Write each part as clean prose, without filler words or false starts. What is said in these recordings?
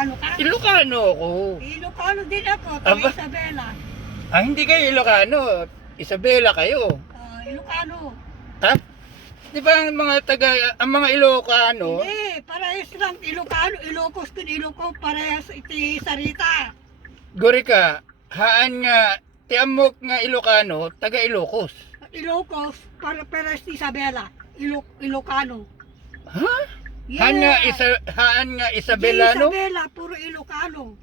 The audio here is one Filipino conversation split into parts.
Ilocano ka? Ilocano ako. Ilocano din ako, Aba. taga Isabela. Ah, hindi kayo Ilocano. Isabela kayo. Ilocano. Ha? Di ba ang mga Ilocano? Hindi, parehas lang. Ilocano, Ilocos kun Ilocos, parehas iti sarita. Guri ka, haan nga, tiamok nga Ilocano, taga Ilocos. Ilocos, parehas ti Isabela. Ilocano. Ha? Yeah. Haan nga Isabelano? Isabela, puro Ilocano.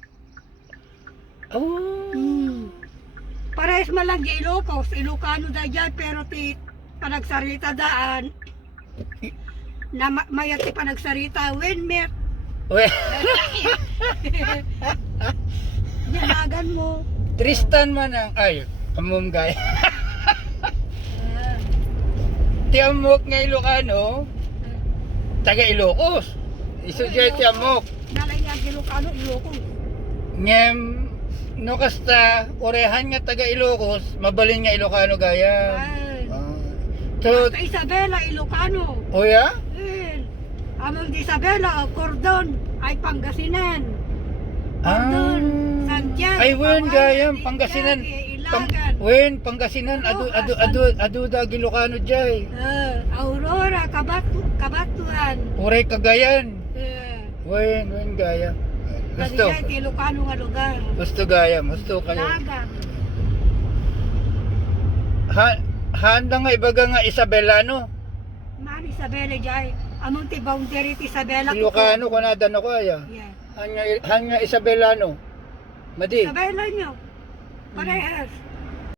Oh. Parehas malang di Ilocos, Ilocano da dyan, pero ti panagsarita daan, na mayat ti panagsarita, when met, We, yanagan mo. Tristan man ang, ay, kamumgay. Tiamok nga Ilocano, taga Ilocos. Isudya tiamok. Nalay nga Ilocano, Ilocos. Ngem, no kasta, orehan nga taga Ilocos, mabalin nga Ilocano gaya. Ay, So, basta Isabela, Ilocano. o ya? Among di Isabela, Cordon, ay Pangasinan. Cordon, Santiago. Ay, wen Pawayan, gayam, Itigan, Pangasinan. Ilagan. Wen, Pangasinan, adu da Ilocano jay. Aurora, Kabatuan. Uray Cagayan. Eh, Wen gaya. Gusto. Kanigay, ti Ilocano nga lugar. Gusto gaya, gusto kayo. Ilagan. Handa nga ibaga nga Isabelano. Man Isabela jay. Among ti boundary ti Isabela. Ilocano kanada no kaya. Yeah. Han nga Isabelano. Madi. Isabela nyo. Parehas.